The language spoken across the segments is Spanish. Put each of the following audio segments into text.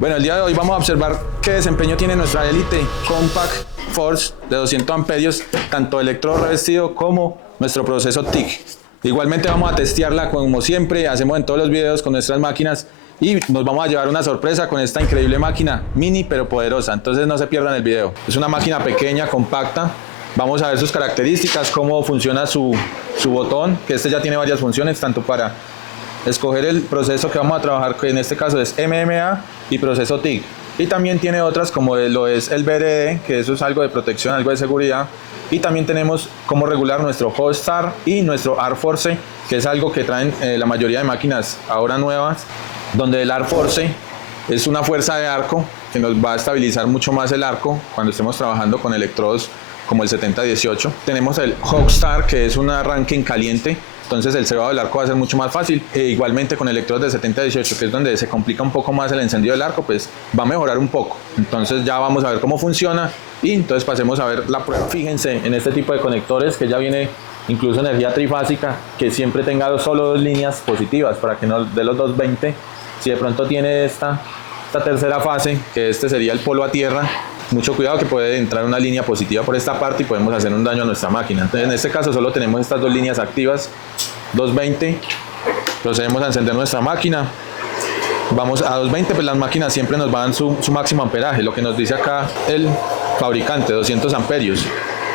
Bueno, el día de hoy vamos a observar qué desempeño tiene nuestra Elite Compact Force de 200 amperios, tanto electrodo revestido como nuestro proceso TIC. Igualmente vamos a testearla como siempre, hacemos en todos los videos con nuestras máquinas y nos vamos a llevar una sorpresa con esta increíble máquina, mini pero poderosa, entonces no se pierdan el video. Es una máquina pequeña, compacta, vamos a ver sus características, cómo funciona su botón, que este ya tiene varias funciones, tanto para escoger el proceso que vamos a trabajar, que en este caso es MMA y proceso TIC. Y también tiene otras como lo es el BRD, que eso es algo de protección, algo de seguridad. Y también tenemos cómo regular nuestro Holdstar y nuestro R-Force, que es algo que traen la mayoría de máquinas ahora nuevas, donde el R-Force es una fuerza de arco que nos va a estabilizar mucho más el arco cuando estemos trabajando con electrodos como el 70-18. Tenemos el Holdstar, que es un arranque en caliente, entonces el cebado del arco va a ser mucho más fácil. Igualmente con electrodos de 70-18, que es donde se complica un poco más el encendido del arco, pues va a mejorar un poco. Entonces ya vamos a ver cómo funciona y entonces pasemos a ver la prueba. Fíjense en este tipo de conectores que ya viene incluso energía trifásica, que siempre tenga solo dos líneas positivas para que no dé los 220. Si de pronto tiene esta tercera fase, que este sería el polo a tierra, mucho cuidado que puede entrar una línea positiva por esta parte y podemos hacer un daño a nuestra máquina. Entonces en este caso solo tenemos estas dos líneas activas, 220, procedemos a encender nuestra máquina, vamos a 220, pues las máquinas siempre nos van su máximo amperaje, lo que nos dice acá el fabricante, 200 amperios.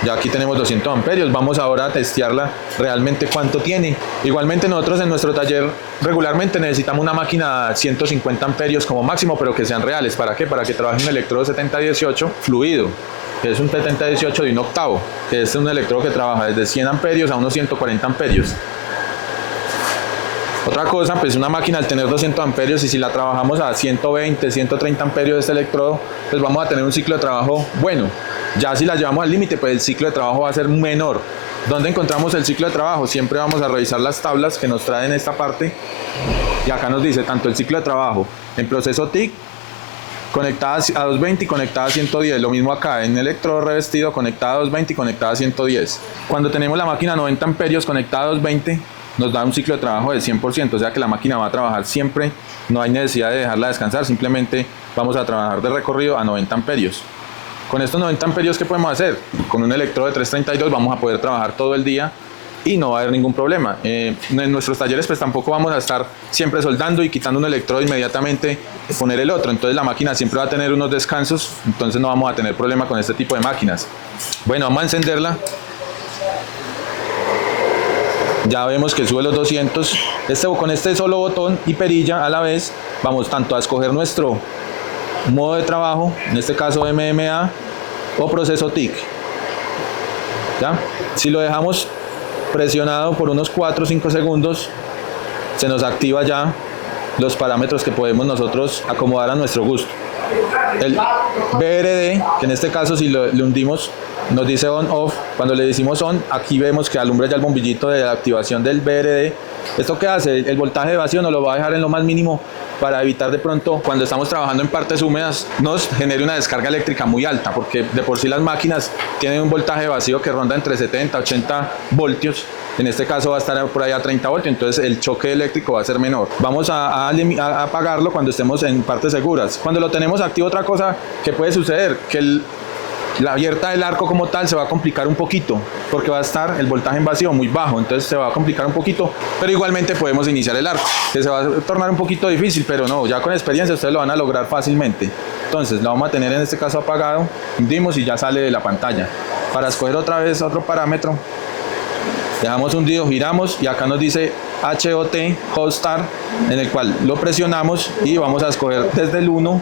Ya aquí tenemos 200 amperios, vamos ahora a testearla realmente cuánto tiene. Igualmente nosotros en nuestro taller regularmente necesitamos una máquina a 150 amperios como máximo, pero que sean reales. ¿Para qué? Para que trabaje un electrodo 70-18 fluido, que es un 70-18 de un octavo, que es un electrodo que trabaja desde 100 amperios a unos 140 amperios. Otra cosa, pues una máquina al tener 200 amperios y si la trabajamos a 120, 130 amperios de este electrodo, pues vamos a tener un ciclo de trabajo bueno. Ya si la llevamos al límite, pues el ciclo de trabajo va a ser menor. ¿Dónde encontramos el ciclo de trabajo? Siempre vamos a revisar las tablas que nos traen esta parte y acá nos dice tanto el ciclo de trabajo en proceso TIC, conectada a 220 y conectada a 110. Lo mismo acá en electrodo revestido, conectada a 220 y conectada a 110. Cuando tenemos la máquina a 90 amperios conectada a 220, nos da un ciclo de trabajo de 100%, o sea que la máquina va a trabajar siempre, no hay necesidad de dejarla descansar, simplemente vamos a trabajar de recorrido a 90 amperios. Con estos 90 amperios, ¿qué podemos hacer? Con un electrodo de 332 vamos a poder trabajar todo el día y no va a haber ningún problema. En nuestros talleres pues tampoco vamos a estar siempre soldando y quitando un electrodo inmediatamente poner el otro, entonces la máquina siempre va a tener unos descansos, entonces no vamos a tener problema con este tipo de máquinas. Bueno, vamos a encenderla. Ya vemos que sube los 200. Con este solo botón y perilla a la vez vamos tanto a escoger nuestro modo de trabajo, en este caso MMA o proceso TIC. ¿Ya? Si lo dejamos presionado por unos 4 o 5 segundos, se nos activa ya los parámetros que podemos nosotros acomodar a nuestro gusto. El BRD, que en este caso si le hundimos nos dice on off, cuando le decimos on, aquí vemos que alumbra ya el bombillito de la activación del BRD. ¿Esto qué hace? El voltaje de vacío nos lo va a dejar en lo más mínimo para evitar de pronto cuando estamos trabajando en partes húmedas nos genere una descarga eléctrica muy alta, porque de por sí las máquinas tienen un voltaje de vacío que ronda entre 70 y 80 voltios. En este caso va a estar por ahí a 30 voltios, entonces el choque eléctrico va a ser menor. Vamos a apagarlo cuando estemos en partes seguras. Cuando lo tenemos activo, otra cosa que puede suceder, que la abierta del arco como tal se va a complicar un poquito, porque va a estar el voltaje en vacío muy bajo, entonces se va a complicar un poquito, pero igualmente podemos iniciar el arco, que se va a tornar un poquito difícil, pero no, ya con experiencia ustedes lo van a lograr fácilmente. Entonces lo vamos a tener en este caso apagado, hundimos y ya sale de la pantalla. Para escoger otra vez otro parámetro, dejamos hundido, giramos y acá nos dice HOT, Holdstar, en el cual lo presionamos y vamos a escoger desde el 1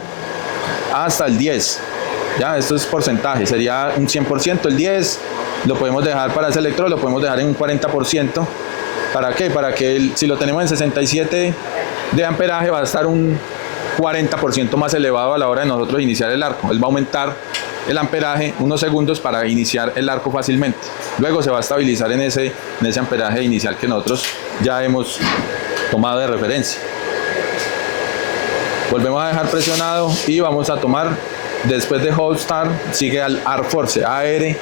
hasta el 10. Ya, esto es porcentaje, sería un 100%, el 10 lo podemos dejar para ese electrodo, lo podemos dejar en un 40%. ¿Para qué? Para que si lo tenemos en 67 de amperaje va a estar un 40% más elevado a la hora de nosotros iniciar el arco. Él va a aumentar el amperaje unos segundos para iniciar el arco fácilmente. Luego se va a estabilizar en ese amperaje inicial que nosotros ya hemos tomado de referencia. Volvemos a dejar presionado y vamos a tomar. Después de Holdstar sigue al R-Force, ARC.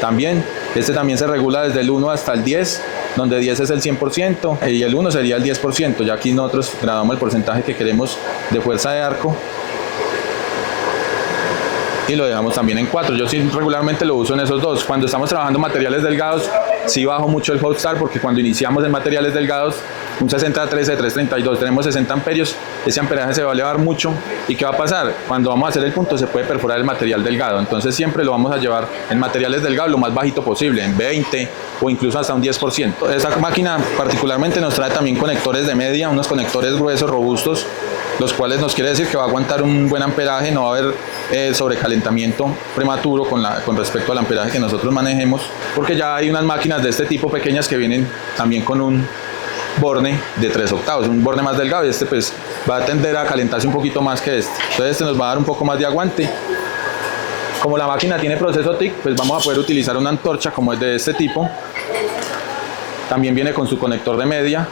También, este también se regula desde el 1 hasta el 10 donde 10 es el 100% y el 1 sería el 10%. Ya aquí nosotros grabamos el porcentaje que queremos de fuerza de arco y lo dejamos también en 4. Yo sí regularmente lo uso en esos dos. Cuando estamos trabajando materiales delgados, sí bajo mucho el hot start, porque cuando iniciamos en materiales delgados, un 60-13 de 332, tenemos 60 amperios, ese amperaje se va a elevar mucho. ¿Y qué va a pasar? Cuando vamos a hacer el punto se puede perforar el material delgado, entonces siempre lo vamos a llevar en materiales delgados lo más bajito posible, en 20 o incluso hasta un 10%. Esa máquina particularmente nos trae también conectores de media, unos conectores gruesos, robustos, los cuales nos quiere decir que va a aguantar un buen amperaje, no va a haber sobrecalentamiento prematuro con respecto al amperaje que nosotros manejemos, porque ya hay unas máquinas de este tipo pequeñas que vienen también con un borne de 3/8, un borne más delgado, y este pues va a tender a calentarse un poquito más que este, entonces este nos va a dar un poco más de aguante. Como la máquina tiene proceso TIC, pues vamos a poder utilizar una antorcha como es de este tipo. También viene con su conector de media.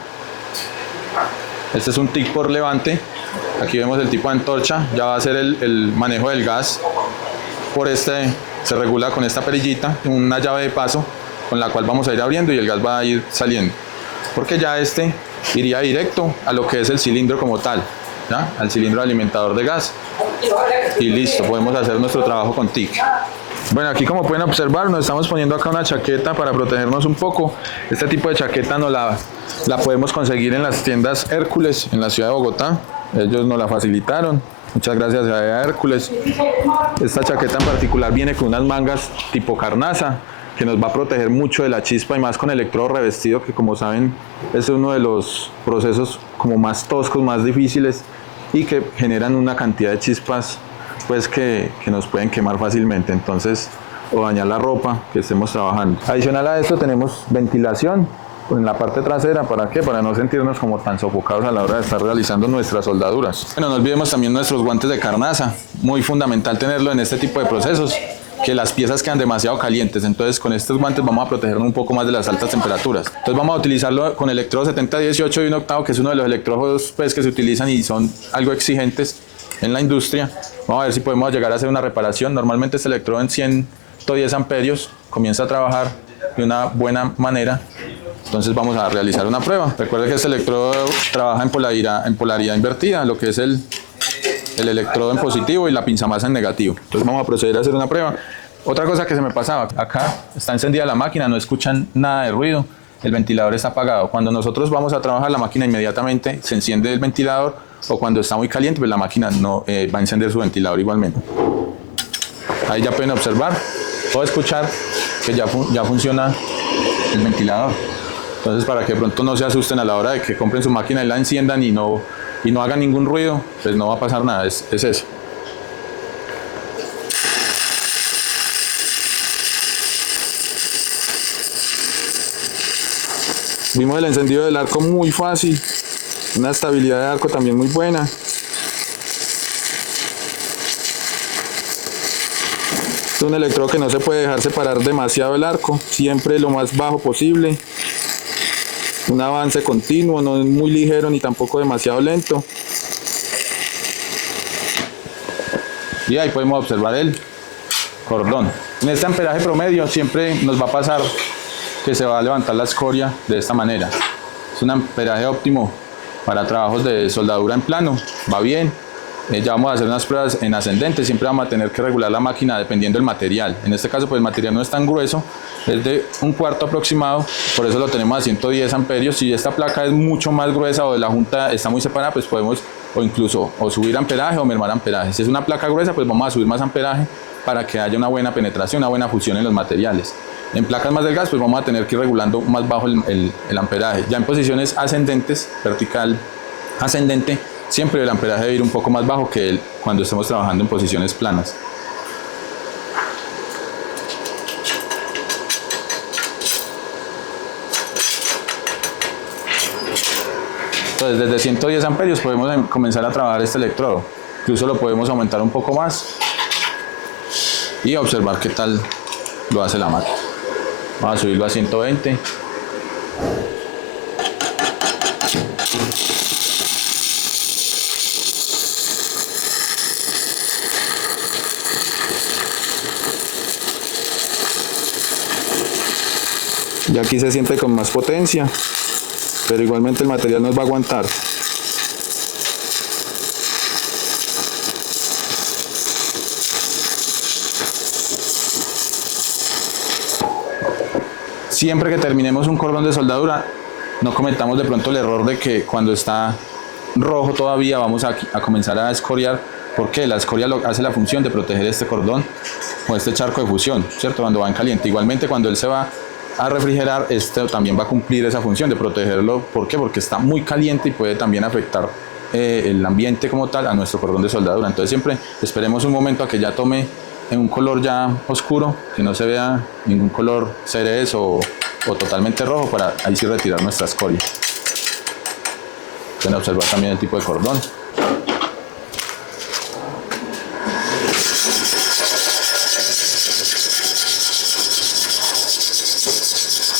Este es un TIC por levante. Aquí vemos el tipo de antorcha, ya va a ser el manejo del gas. Por este se regula con esta perillita, una llave de paso con la cual vamos a ir abriendo y el gas va a ir saliendo. Porque ya este iría directo a lo que es el cilindro como tal, ¿ya? Al cilindro alimentador de gas. Y listo, podemos hacer nuestro trabajo con TIC. Bueno, aquí como pueden observar nos estamos poniendo acá una chaqueta para protegernos un poco. Este tipo de chaqueta la podemos conseguir en las tiendas Hércules en la ciudad de Bogotá. Ellos nos la facilitaron. Muchas gracias a Hércules. Esta chaqueta en particular viene con unas mangas tipo carnaza que nos va a proteger mucho de la chispa y más con electrodo revestido, que como saben es uno de los procesos como más toscos, más difíciles y que generan una cantidad de chispas pues que nos pueden quemar fácilmente, entonces, o dañar la ropa que estemos trabajando. Adicional a esto tenemos ventilación en la parte trasera. ¿Para qué? Para no sentirnos como tan sofocados a la hora de estar realizando nuestras soldaduras. Bueno, no olvidemos también nuestros guantes de carnaza, muy fundamental tenerlo en este tipo de procesos, que las piezas quedan demasiado calientes, entonces con estos guantes vamos a protegernos un poco más de las altas temperaturas. Entonces vamos a utilizarlo con electrodo 7018 y 1/8, que es uno de los electrodos pues, que se utilizan y son algo exigentes en la industria. Vamos a ver si podemos llegar a hacer una reparación. Normalmente este electrodo en 110 amperios comienza a trabajar de una buena manera. Entonces vamos a realizar una prueba. Recuerden que este electrodo trabaja en polaridad invertida, lo que es el electrodo en positivo y la pinzamasa en negativo. Entonces vamos a proceder a hacer una prueba. Otra cosa que se me pasaba, acá está encendida la máquina, no escuchan nada de ruido, el ventilador está apagado. Cuando nosotros vamos a trabajar la máquina inmediatamente se enciende el ventilador, o cuando está muy caliente pues la máquina no va a encender su ventilador igualmente. Ahí ya pueden observar o escuchar que ya funciona el ventilador. Entonces para que de pronto no se asusten a la hora de que compren su máquina y la enciendan y no hagan ningún ruido, pues no va a pasar nada, es eso. Vimos el encendido del arco muy fácil, una estabilidad de arco también muy buena. Es un electrodo que no se puede dejar separar demasiado el arco, siempre lo más bajo posible. Un avance continuo, no es muy ligero ni tampoco demasiado lento. Y ahí podemos observar el cordón. En este amperaje promedio siempre nos va a pasar que se va a levantar la escoria de esta manera. Es un amperaje óptimo para trabajos de soldadura en plano, va bien. Ya vamos a hacer unas pruebas en ascendente, siempre vamos a tener que regular la máquina dependiendo del material. En este caso pues el material no es tan grueso, es de 1/4 aproximado, por eso lo tenemos a 110 amperios. Si esta placa es mucho más gruesa o la junta está muy separada, pues podemos o incluso subir amperaje o mermar amperaje. Si es una placa gruesa, pues vamos a subir más amperaje para que haya una buena penetración, una buena fusión en los materiales. En placas más delgadas, pues vamos a tener que ir regulando más bajo el amperaje. Ya en posiciones ascendentes, vertical ascendente, siempre el amperaje debe ir un poco más bajo que cuando estemos trabajando en posiciones planas. Entonces desde 110 amperios podemos comenzar a trabajar este electrodo. Incluso lo podemos aumentar un poco más y observar qué tal lo hace la máquina. Vamos a subirlo a 120. Y aquí se siente con más potencia, pero igualmente el material nos va a aguantar. Siempre que terminemos un cordón de soldadura, no cometamos de pronto el error de que cuando está rojo todavía vamos a comenzar a escoriar, porque la escoria hace la función de proteger este cordón o este charco de fusión, ¿cierto? Cuando va en caliente. Igualmente cuando él se va a refrigerar, este también va a cumplir esa función de protegerlo. ¿Por qué? Porque está muy caliente y puede también afectar el ambiente como tal a nuestro cordón de soldadura. Entonces siempre esperemos un momento a que ya tome en un color ya oscuro, que no se vea ningún color cerezo o totalmente rojo, para ahí sí retirar nuestra escoria. Pueden observar también el tipo de cordón.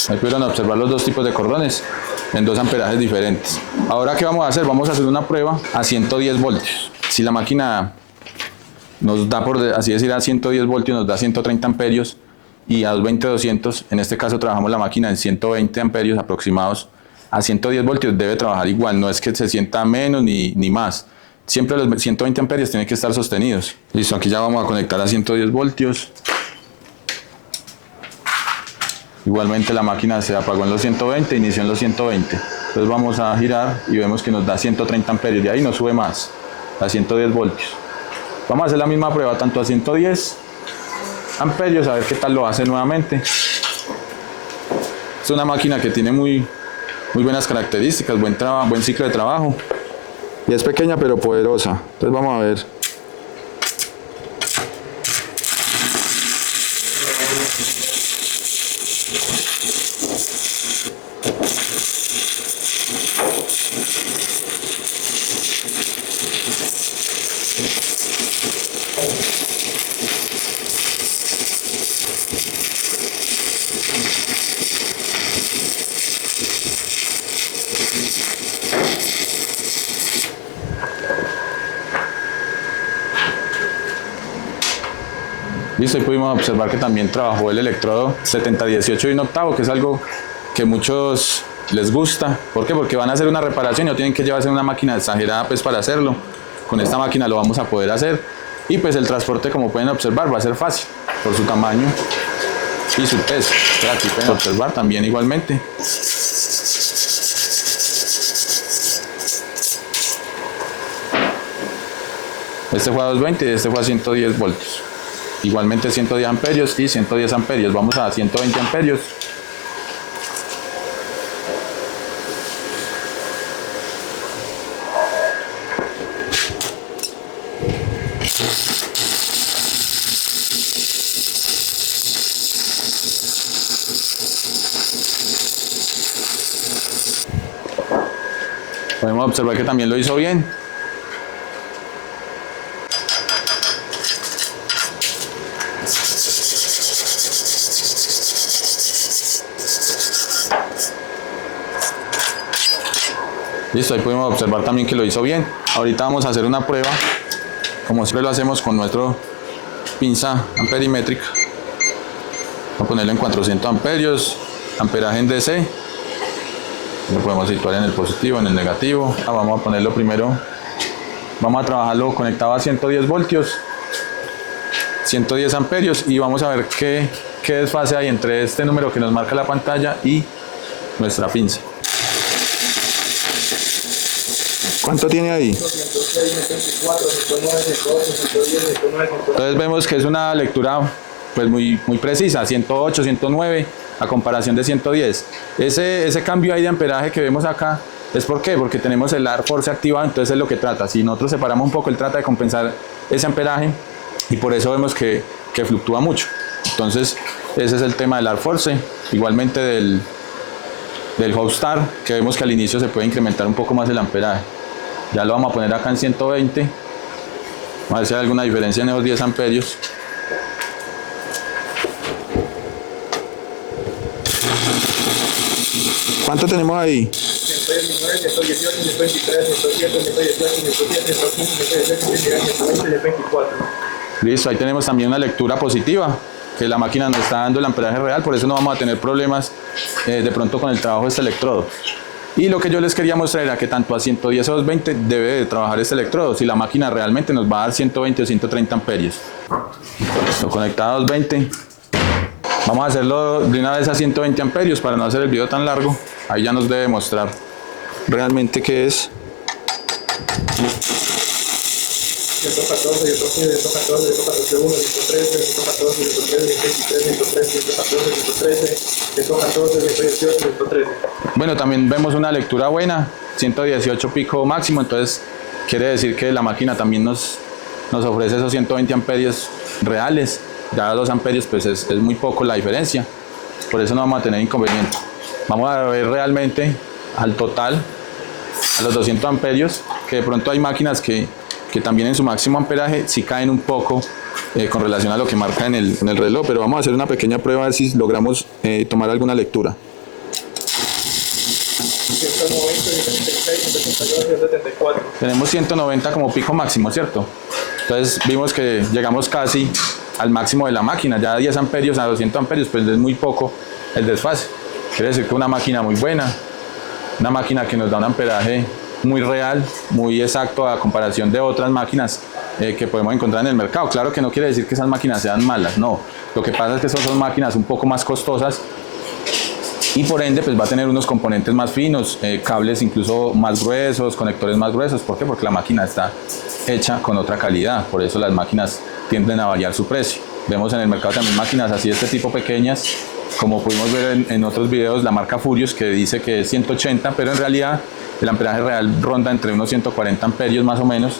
Ahí pudieron observar los dos tipos de cordones en 2 amperajes diferentes. Ahora, ¿qué vamos a hacer? Vamos a hacer una prueba a 110 voltios. Si la máquina nos da, por así decir, a 110 voltios, nos da 130 amperios, y a 220-200, en este caso trabajamos la máquina en 120 amperios aproximados, a 110 voltios debe trabajar igual, no es que se sienta menos ni más. Siempre los 120 amperios tienen que estar sostenidos. Listo, aquí ya vamos a conectar a 110 voltios. Igualmente la máquina se apagó en los 120, inició en los 120. Entonces vamos a girar y vemos que nos da 130 amperios, de ahí no sube más, a 110 voltios. Vamos a hacer la misma prueba tanto a 110 amperios, a ver qué tal lo hace nuevamente. Es una máquina que tiene muy buenas características, buen ciclo de trabajo. Y es pequeña pero poderosa. Entonces vamos a ver. Listo, y pudimos observar que también trabajó el electrodo 7018 y 1/8, que es algo que muchos les gusta. ¿Por qué? Porque van a hacer una reparación y no tienen que llevarse una máquina exagerada pues para hacerlo. Con esta máquina lo vamos a poder hacer, y pues el transporte, como pueden observar, va a ser fácil por su tamaño y su peso. Aquí pueden observar también igualmente. Este fue a 220 y este fue a 110 voltios. Igualmente 110 amperios y 110 amperios. Vamos a 120 amperios. Podemos observar que también lo hizo bien. Listo, ahí podemos observar también que lo hizo bien. Ahorita vamos a hacer una prueba, como siempre lo hacemos con nuestro pinza amperimétrica. Vamos a ponerlo en 400 amperios, amperaje en DC. Lo podemos situar en el positivo, en el negativo. Vamos a ponerlo primero, vamos a trabajarlo conectado a 110 voltios, 110 amperios, y vamos a ver qué desfase hay entre este número que nos marca la pantalla y nuestra pinza. ¿Cuánto tiene ahí? Entonces vemos que es una lectura pues muy precisa, 108, 109 a comparación de 110. Ese cambio ahí de amperaje que vemos acá es ¿por qué? Porque tenemos el Air Force activado, entonces es lo que trata. Si nosotros separamos un poco, él trata de compensar ese amperaje, y por eso vemos que fluctúa mucho. Entonces ese es el tema del Air Force. Igualmente del Hopstar, que vemos que al inicio se puede incrementar un poco más el amperaje. Ya lo vamos a poner acá en 120. Vamos a ver si hay alguna diferencia en esos 10 amperios. ¿Cuánto tenemos ahí? 119, 118, 123, 107, 118, 117, 115, 116, 117, 120, 124. Listo, ahí tenemos también una lectura positiva. que la máquina nos está dando el amperaje real, por eso no vamos a tener problemas de pronto con el trabajo de este electrodo. Y lo que yo les quería mostrar era que tanto a 110 o 220 debe de trabajar este electrodo, si la máquina realmente nos va a dar 120 o 130 amperios. Lo conectado a 220. Vamos a hacerlo de una vez a 120 amperios para no hacer el video tan largo. Ahí ya nos debe mostrar realmente qué es. 114, 114, 114, 1, 113, 114, 113, 123, 114, 113, 114, 118, 113. Bueno, también vemos una lectura buena, 118 pico máximo, entonces quiere decir que la máquina también nos ofrece esos 120 amperios reales. Ya 2 amperios pues es muy poco la diferencia, por eso no vamos a tener inconveniente. Vamos a ver realmente al total, a los 200 amperios, que de pronto hay máquinas que también en su máximo amperaje sí caen un poco con relación a lo que marca en el reloj, pero vamos a hacer una pequeña prueba a ver si logramos tomar alguna lectura. 190, 176, 182, 174. Tenemos 190 como pico máximo, ¿cierto? Entonces vimos que llegamos casi al máximo de la máquina, ya 10 amperios a 200 amperios, pues es muy poco el desfase. Quiere decir que una máquina muy buena, una máquina que nos da un amperaje muy real, muy exacto a comparación de otras máquinas que podemos encontrar en el mercado. Claro que no quiere decir que esas máquinas sean malas, no. Lo que pasa es que son máquinas un poco más costosas y por ende pues va a tener unos componentes más finos, cables incluso más gruesos, conectores más gruesos. ¿Por qué? Porque la máquina está hecha con otra calidad, por eso las máquinas tienden a variar su precio. Vemos en el mercado también máquinas así de este tipo pequeñas, como pudimos ver en otros videos, la marca Furious que dice que es 180, pero en realidad el amperaje real ronda entre unos 140 amperios más o menos.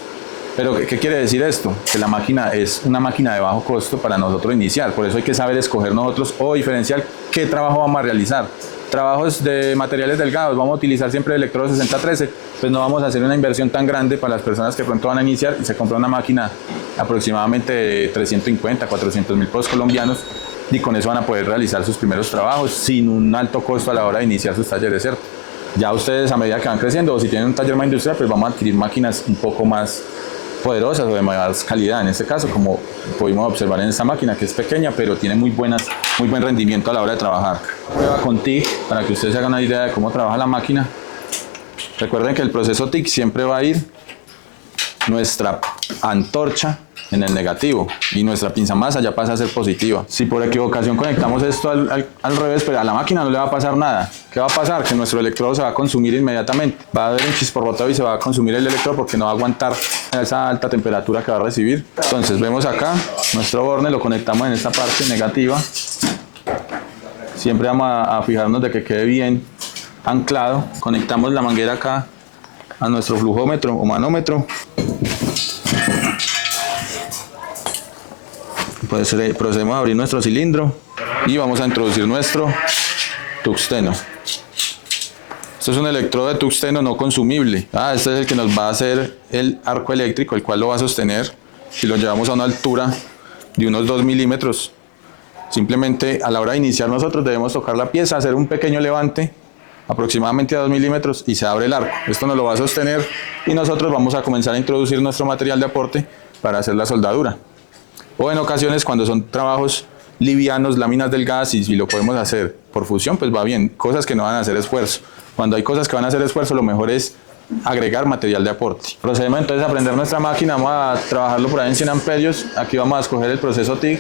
Pero ¿qué quiere decir esto? Que la máquina es una máquina de bajo costo para nosotros iniciar, por eso hay que saber escoger nosotros o diferenciar qué trabajo vamos a realizar. Trabajos de materiales delgados, vamos a utilizar siempre el electrodo 6013, pues no vamos a hacer una inversión tan grande para las personas que pronto van a iniciar y se compra una máquina aproximadamente de 350, 400 mil pesos colombianos y con eso van a poder realizar sus primeros trabajos sin un alto costo a la hora de iniciar sus talleres, ¿cierto? Ya ustedes a medida que van creciendo o si tienen un taller más industrial, pues vamos a adquirir máquinas un poco más poderosas o de más calidad, en este caso, como pudimos observar en esta máquina que es pequeña pero tiene muy buen rendimiento a la hora de trabajar. Prueba con TIG para que ustedes se hagan una idea de cómo trabaja la máquina. Recuerden que el proceso TIG siempre va a ir nuestra antorcha en el negativo y nuestra pinzamasa ya pasa a ser positiva. Si por equivocación conectamos esto al revés, pero a la máquina no le va a pasar nada. ¿Qué va a pasar? Que nuestro electrodo se va a consumir inmediatamente. Va a haber un chisporroteo y se va a consumir el electrodo porque no va a aguantar esa alta temperatura que va a recibir. Entonces vemos acá nuestro borne, lo conectamos en esta parte negativa. Siempre vamos a fijarnos de que quede bien anclado. Conectamos la manguera acá a nuestro flujómetro o manómetro. Pues procedemos a abrir nuestro cilindro y vamos a introducir nuestro tungsteno. Esto es un electrodo de tungsteno no consumible. Este es el que nos va a hacer el arco eléctrico, el cual lo va a sostener si lo llevamos a una altura de unos 2 milímetros. Simplemente a la hora de iniciar nosotros debemos tocar la pieza, hacer un pequeño levante aproximadamente a 2 milímetros y se abre el arco. Esto nos lo va a sostener y nosotros vamos a comenzar a introducir nuestro material de aporte para hacer la soldadura. O en ocasiones cuando son trabajos livianos, láminas delgadas, y si lo podemos hacer por fusión, pues va bien. Cosas que no van a hacer esfuerzo. Cuando hay cosas que van a hacer esfuerzo, lo mejor es agregar material de aporte. Procedemos entonces a prender nuestra máquina, vamos a trabajarlo por ahí en 100 amperios. Aquí vamos a escoger el proceso TIG.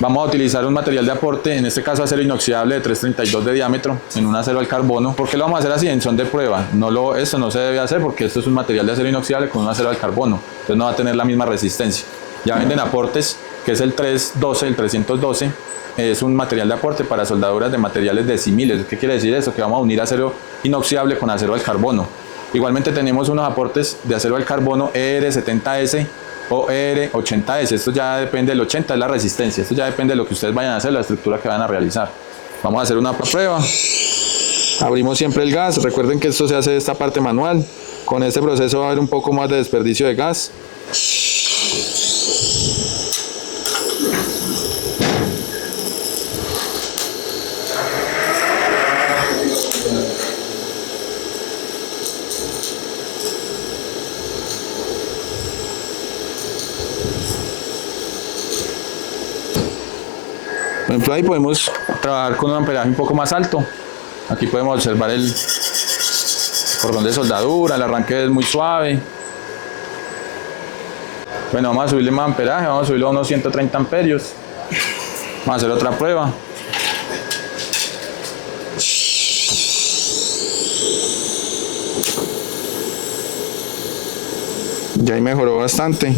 Vamos a utilizar un material de aporte, en este caso acero inoxidable de 332 de diámetro, en un acero al carbono. ¿Por qué lo vamos a hacer así? En son de prueba. Esto no se debe hacer porque esto es un material de acero inoxidable con un acero al carbono. Entonces no va a tener la misma resistencia. Ya venden aportes, que es el 312, el 312, es un material de aporte para soldaduras de materiales decimiles. ¿Qué quiere decir eso? Que vamos a unir acero inoxidable con acero al carbono. Igualmente tenemos unos aportes de acero al carbono ER70S o ER80S. Esto ya depende del 80, es la resistencia. Esto ya depende de lo que ustedes vayan a hacer, la estructura que van a realizar. Vamos a hacer una prueba. Abrimos siempre el gas. Recuerden que esto se hace de esta parte manual. Con este proceso va a haber un poco más de desperdicio de gas. Por ejemplo, ahí podemos trabajar con un amperaje un poco más alto. Aquí podemos observar el cordón de soldadura, el arranque es muy suave. Bueno, vamos a subirle más amperaje, vamos a subirlo a unos 130 amperios. Vamos a hacer otra prueba. Ya ahí mejoró bastante.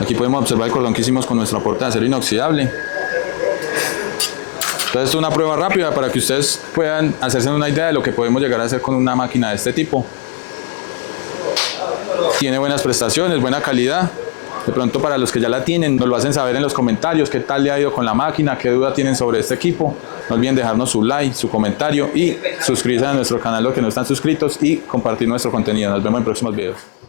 Aquí podemos observar el cordón que hicimos con nuestra puerta de acero inoxidable. Entonces es una prueba rápida para que ustedes puedan hacerse una idea de lo que podemos llegar a hacer con una máquina de este tipo. Tiene buenas prestaciones, buena calidad. De pronto para los que ya la tienen, nos lo hacen saber en los comentarios qué tal le ha ido con la máquina, qué duda tienen sobre este equipo. No olviden dejarnos su like, su comentario y suscribirse a nuestro canal los que no están suscritos y compartir nuestro contenido. Nos vemos en próximos videos.